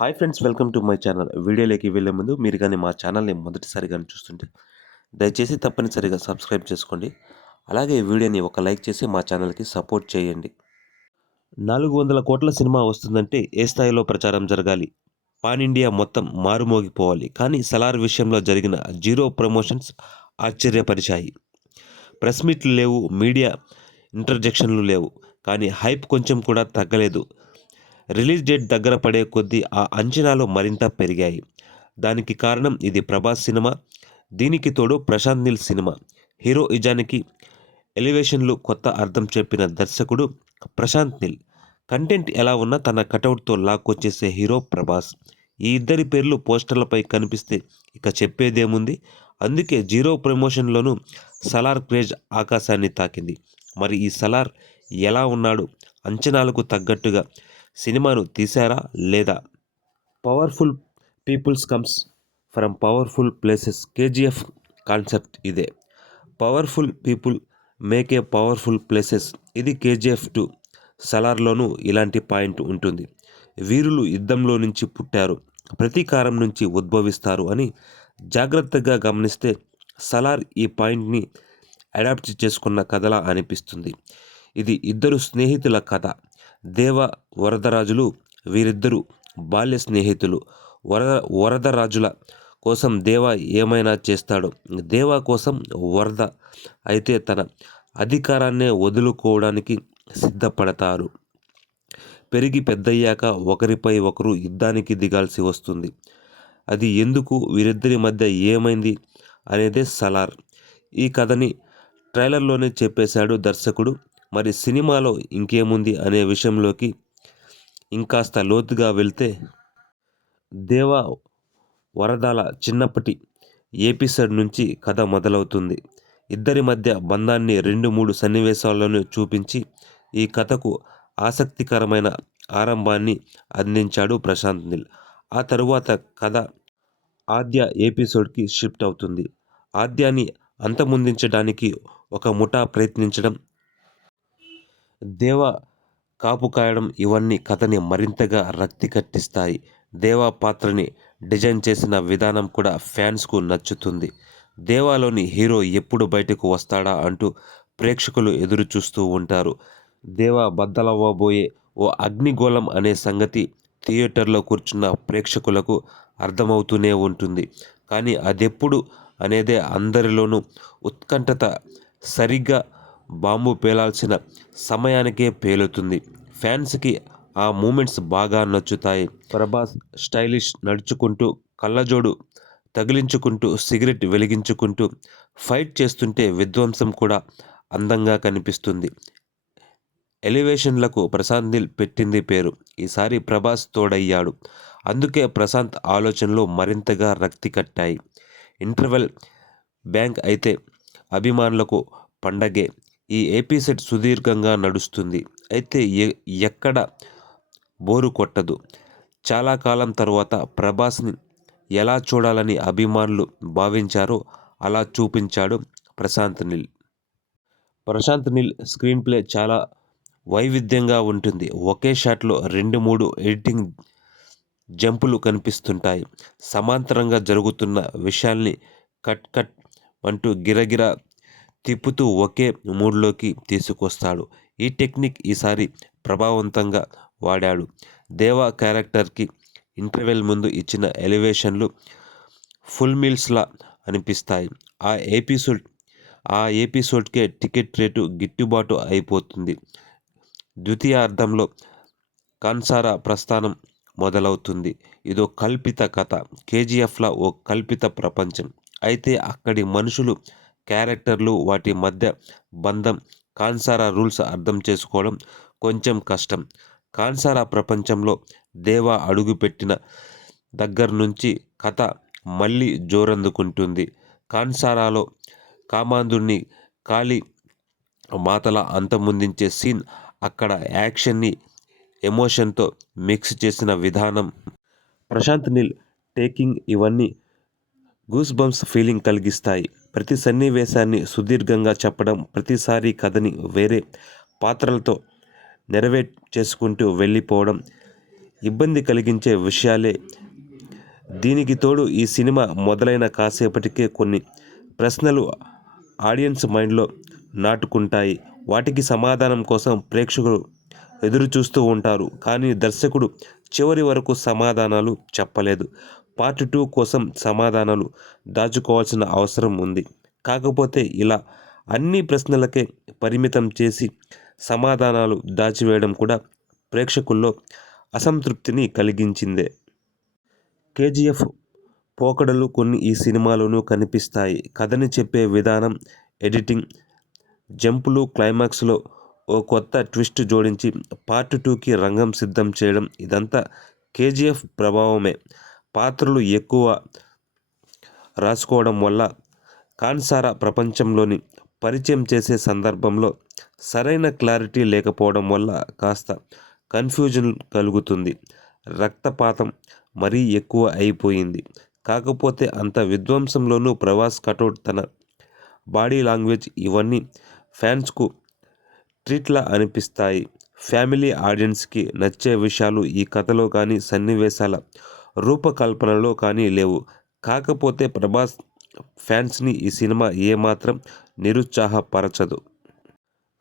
Hi friends, welcome to my channel. వీడియోలోకి వెళ్ళే ముందు మీరు కానీ మా ఛానల్ని మొదటిసారిగా చూస్తుంటే దయచేసి తప్పనిసరిగా సబ్స్క్రైబ్ చేసుకోండి. అలాగే ఈ వీడియోని ఒక లైక్ చేసి మా ఛానల్కి సపోర్ట్ చేయండి. 400 కోట్ల సినిమా వస్తుందంటే ఏ స్థాయిలో ప్రచారం జరగాలి? పాన్ ఇండియా మొత్తం మారుమోగిపోవాలి. కానీ సలార్ విషయంలో జరిగిన జీరో ప్రమోషన్స్ ఆశ్చర్యపరిచాయి. ప్రెస్ మీట్లు లేవు, మీడియా ఇంటర్జెక్షన్లు లేవు. కానీ హైప్ కొంచెం కూడా తగ్గలేదు. రిలీజ్ డేట్ దగ్గర పడే కొద్దీ ఆ అంచనాలు మరింత పెరిగాయి. దానికి కారణం ఇది ప్రభాస్ సినిమా. దీనికి తోడు ప్రశాంత్ నీల్ సినిమా. హీరోయిజానికి ఎలివేషన్లు కొత్త అర్థం చెప్పిన దర్శకుడు ప్రశాంత్ నీల్. కంటెంట్ ఎలా ఉన్నా తన కటౌట్తో లాక్కొచ్చేసే హీరో ప్రభాస్. ఈ ఇద్దరి పేర్లు పోస్టర్లపై కనిపిస్తే ఇక చెప్పేదేముంది. అందుకే జీరో ప్రమోషన్లోనూ సలార్ క్రేజ్ ఆకాశాన్ని తాకింది. మరి ఈ సలార్ ఎలా ఉన్నాడు? అంచనాలకు తగ్గట్టుగా సినిమాను తీశారా లేదా? Powerful peoples comes from powerful places. KGF concept ఇదే. Powerful people make a powerful places. ఇది కేజీఎఫ్ 2. సలార్లోనూ ఇలాంటి పాయింట్ ఉంటుంది. వీరులు యుద్ధంలో నుంచి పుట్టారు, ప్రతీకారం నుంచి ఉద్భవిస్తారు అని జాగ్రత్తగా గమనిస్తే సలార్ ఈ పాయింట్ని అడాప్ట్ చేసుకున్న కథలా అనిపిస్తుంది. ఇది ఇద్దరు స్నేహితుల కథ. దేవ వరదరాజులు. వీరిద్దరూ బాల్య స్నేహితులు. వరదరాజుల కోసం దేవ ఏమైనా చేస్తాడు. దేవ కోసం వరద అయితే తన అధికారాన్నే వదులుకోవడానికి సిద్ధపడతారు. పెరిగి పెద్దయ్యాక ఒకరిపై ఒకరు యుద్ధానికి దిగాల్సి వస్తుంది. అది ఎందుకు, వీరిద్దరి మధ్య ఏమైంది అనేదే సలార్. ఈ కథని ట్రైలర్లోనే చెప్పేశాడు దర్శకుడు. మరి సినిమాలో ఇంకేముంది అనే విషయంలోకి ఇంకాస్త లోతుగా వెళ్తే, దేవ వరదాల చిన్నప్పటి ఎపిసోడ్ నుంచి కథ మొదలవుతుంది. ఇద్దరి మధ్య బంధాన్ని 2-3 సన్నివేశాల్లోనే చూపించి ఈ కథకు ఆసక్తికరమైన ఆరంభాన్ని అందించాడు ప్రశాంత్ నీల్. ఆ తరువాత కథ ఆద్య ఎపిసోడ్కి షిఫ్ట్ అవుతుంది. ఆద్యాని అంతమొందించడానికి ఒక ముఠా ప్రయత్నించడం, దేవ కాపు కాయడం ఇవన్నీ కథని మరింతగా రక్తి కట్టిస్తాయి. దేవా పాత్రని డిజైన్ చేసిన విధానం కూడా ఫ్యాన్స్కు నచ్చుతుంది. దేవాలోని హీరో ఎప్పుడు బయటకు వస్తాడా అంటూ ప్రేక్షకులు ఎదురు చూస్తూ ఉంటారు. దేవా బద్దలవ్వబోయే ఓ అగ్నిగోళం అనే సంగతి థియేటర్లో కూర్చున్న ప్రేక్షకులకు అర్థమవుతూనే ఉంటుంది. కానీ అదెప్పుడు అనేదే అందరిలోనూ ఉత్కంఠత. సరిగ్గా బాంబు పేలాల్సిన సమయానికే పేలుతుంది. ఫ్యాన్స్కి ఆ మూమెంట్స్ బాగా నచ్చుతాయి. ప్రభాస్ స్టైలిష్ నడుచుకుంటూ, కళ్ళజోడు తగిలించుకుంటూ, సిగరెట్ వెలిగించుకుంటూ ఫైట్ చేస్తుంటే విధ్వంసం కూడా అందంగా కనిపిస్తుంది. ఎలివేషన్లకు ప్రశాంత్ నీల్ పెట్టింది పేరు. ఈసారి ప్రభాస్ తోడయ్యాడు. అందుకే ప్రశాంత్ ఆలోచనలు మరింతగా రక్తి కట్టాయి. ఇంటర్వెల్ బ్యాంక్ అయితే అభిమానులకు పండగే. ఈ ఎపిసోడ్ సుదీర్ఘంగా నడుస్తుంది. అయితే ఎక్కడ బోరు కొట్టదు. చాలా కాలం తర్వాత ప్రభాస్ని ఎలా చూడాలని అభిమానులు భావించారో అలా చూపించాడు ప్రశాంత్ నీల్. ప్రశాంత్ నీల్ స్క్రీన్ ప్లే చాలా వైవిధ్యంగా ఉంటుంది. ఒకే షాట్లో 2-3 ఎడిటింగ్ జంపులు కనిపిస్తుంటాయి. సమాంతరంగా జరుగుతున్న విషయాల్ని కట్ కట్ అంటూ గిరగిరా తిప్పుతూ ఒకే మూడ్లోకి తీసుకొస్తాడు. ఈ టెక్నిక్ ఈసారి ప్రభావవంతంగా వాడాడు. దేవా క్యారెక్టర్కి ఇంటర్వెల్ ముందు ఇచ్చిన ఎలివేషన్లు ఫుల్ మీల్స్లా అనిపిస్తాయి. ఆ ఎపిసోడ్కే టికెట్ రేటు గిట్టుబాటు అయిపోతుంది. ద్వితీయార్థంలో కాన్సారా ప్రస్థానం మొదలవుతుంది. ఇదో కల్పిత కథ. కేజీఎఫ్లా ఓ కల్పిత ప్రపంచం. అయితే అక్కడి మనుషులు, క్యారెక్టర్లు, వాటి మధ్య బంధం, కాన్సారా రూల్స్ అర్థం చేసుకోవడం కొంచెం కష్టం. కాన్సారా ప్రపంచంలో దేవా అడుగుపెట్టిన దగ్గర నుంచి కథ మళ్ళీ జోరందుకుంటుంది. కాన్సారాలో కామాంధుడిని కాళీ మాతలా అంతమొందించే సీన్, అక్కడ యాక్షన్ని ఎమోషన్తో మిక్స్ చేసిన విధానం, ప్రశాంత్ నీల్ టేకింగ్ ఇవన్నీ గూస్ బంప్స్ ఫీలింగ్ కలిగిస్తాయి. ప్రతి సన్నివేశాన్ని సుదీర్ఘంగా చెప్పడం, ప్రతిసారి కథని వేరే పాత్రలతో నెరవేట్ చేసుకుంటూ వెళ్ళిపోవడం, ఇబ్బంది కలిగించే విషయాలే. దీనికి తోడు ఈ సినిమా మొదలైన కాసేపటికే కొన్ని ప్రశ్నలు ఆడియన్స్ మైండ్లో నాటుకుంటాయి. వాటికి సమాధానం కోసం ప్రేక్షకులు ఎదురుచూస్తూ ఉంటారు. కానీ దర్శకుడు చివరి వరకు సమాధానాలు చెప్పలేదు. పార్ట్ 2 కోసం సమాధానాలు దాచుకోవాల్సిన అవసరం ఉంది. కాకపోతే ఇలా అన్ని ప్రశ్నలకే పరిమితం చేసి సమాధానాలు దాచివేయడం కూడా ప్రేక్షకుల్లో అసంతృప్తిని కలిగించిందే. కేజీఎఫ్ పోకడలు కొన్ని ఈ సినిమాలోనూ కనిపిస్తాయి. కథని చెప్పే విధానం, ఎడిటింగ్, జంపులు, క్లైమాక్స్లో ఓ కొత్త ట్విస్ట్ జోడించి పార్ట్ 2కి రంగం సిద్ధం చేయడం ఇదంతా కేజీఎఫ్ ప్రభావమే. పాత్రలు ఎక్కువ రాసుకోవడం వల్ల, కాన్సారా ప్రపంచంలోని పరిచయం చేసే సందర్భంలో సరైన క్లారిటీ లేకపోవడం వల్ల కాస్త కన్ఫ్యూజన్ కలుగుతుంది. రక్తపాతం మరీ ఎక్కువ అయిపోయింది. కాకపోతే అంత విధ్వంసంలోనూ ప్రభాస్ కటౌట్, తన బాడీ లాంగ్వేజ్ ఇవన్నీ ఫ్యాన్స్కు ట్రీట్లా అనిపిస్తాయి. ఫ్యామిలీ ఆడియన్స్కి నచ్చే విషయాలు ఈ కథలో కానీ, సన్నివేశాల రూపకల్పనలో కానీ లేవు. కాకపోతే ప్రభాస్ ఫ్యాన్స్ని ఈ సినిమా ఏమాత్రం నిరుత్సాహపరచదు.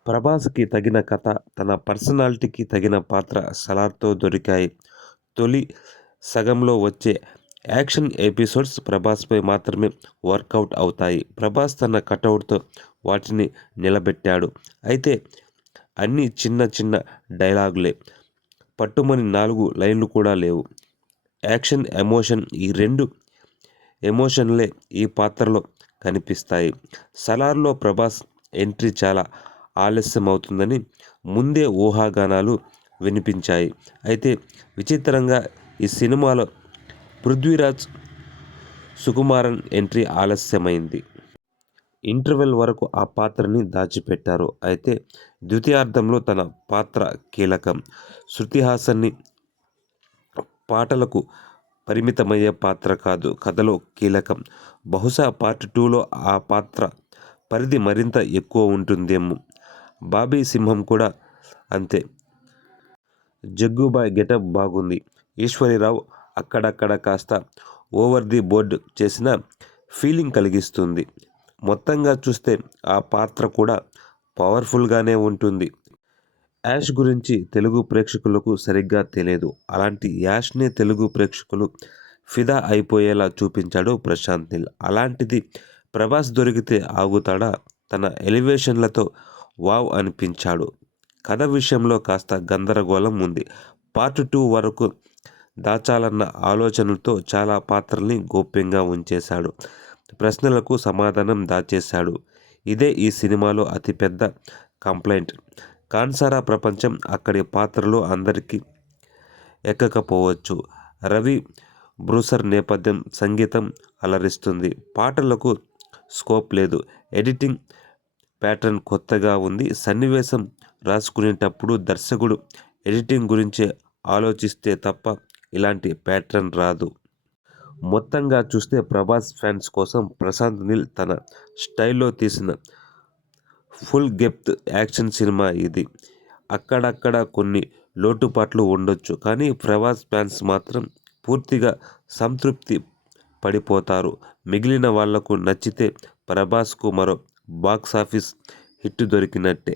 ప్రభాస్కి తగిన కథ, తన పర్సనాలిటీకి తగిన పాత్ర సలార్తో దొరికాయి. తొలి సగంలో వచ్చే యాక్షన్ ఎపిసోడ్స్ ప్రభాస్పై మాత్రమే వర్కౌట్ అవుతాయి. ప్రభాస్ తన కటౌట్తో వాటిని నిలబెట్టాడు. అయితే అన్నీ చిన్న చిన్న డైలాగులే. పట్టుమని 4 లైన్లు కూడా లేవు. యాక్షన్, ఎమోషన్ ఈ 2 ఎమోషన్లే ఈ పాత్రలో కనిపిస్తాయి. సలార్లో ప్రభాస్ ఎంట్రీ చాలా ఆలస్యమవుతుందని ముందే ఊహాగానాలు వినిపించాయి. అయితే విచిత్రంగా ఈ సినిమాలో పృథ్వీరాజ్, సుకుమారన్ ఎంట్రీ ఆలస్యమైంది. ఇంటర్వెల్ వరకు ఆ పాత్రని దాచిపెట్టారు. అయితే ద్వితీయార్ధంలో తన పాత్ర కీలకం. శృతి హాసన్ని పాటలకు పరిమితమయ్యే పాత్ర కాదు, కథలో కీలకం. బహుశా పార్ట్ 2లో ఆ పాత్ర పరిధి మరింత ఎక్కువ ఉంటుందేమో. బాబీ సింహం కూడా అంతే. జగ్గుబాయ్ గెటప్ బాగుంది. ఈశ్వరీరావు అక్కడక్కడ కాస్త ఓవర్ ది బోర్డ్ చేసిన ఫీలింగ్ కలిగిస్తుంది. మొత్తంగా చూస్తే ఆ పాత్ర కూడా పవర్ఫుల్గానే ఉంటుంది. యాష్ గురించి తెలుగు ప్రేక్షకులకు సరిగ్గా తెలియదు. అలాంటి యాష్నే తెలుగు ప్రేక్షకులు ఫిదా అయిపోయేలా చూపించాడు ప్రశాంత్ నీల్. అలాంటిది ప్రభాస్ దొరికితే ఆగుతాడా? తన ఎలివేషన్లతో వావ్ అనిపించాడు. కథ విషయంలో కాస్త గందరగోళం ఉంది. పార్ట్ 2 వరకు దాచాలన్న ఆలోచనలతో చాలా పాత్రల్ని గోప్యంగా ఉంచేశాడు. ప్రశ్నలకు సమాధానం దాచేశాడు. ఇదే ఈ సినిమాలో అతిపెద్ద కంప్లైంట్. కాన్సారా ప్రపంచం, అక్కడి పాత్రలు అందరికీ ఎక్కకపోవచ్చు. రవి బ్రూసర్ నేపథ్యం, సంగీతం అలరిస్తుంది. పాటలకు స్కోప్ లేదు. ఎడిటింగ్ ప్యాటర్న్ కొత్తగా ఉంది. సన్నివేశం రాసుకునేటప్పుడు దర్శకుడు ఎడిటింగ్ గురించి ఆలోచిస్తే తప్ప ఇలాంటి ప్యాటర్న్ రాదు. మొత్తంగా చూస్తే ప్రభాస్ ఫ్యాన్స్ కోసం ప్రశాంత్ నీల్ తన స్టైల్లో తీసిన ఫుల్ డెప్త్ యాక్షన్ సినిమా ఇది. అక్కడక్కడ కొన్ని లోటుపాట్లు ఉండొచ్చు, కానీ ప్రభాస్ ఫ్యాన్స్ మాత్రం పూర్తిగా సంతృప్తి పడిపోతారు. మిగిలిన వాళ్లకు నచ్చితే ప్రభాస్కు మరో బాక్సాఫీస్ హిట్ దొరికినట్టే.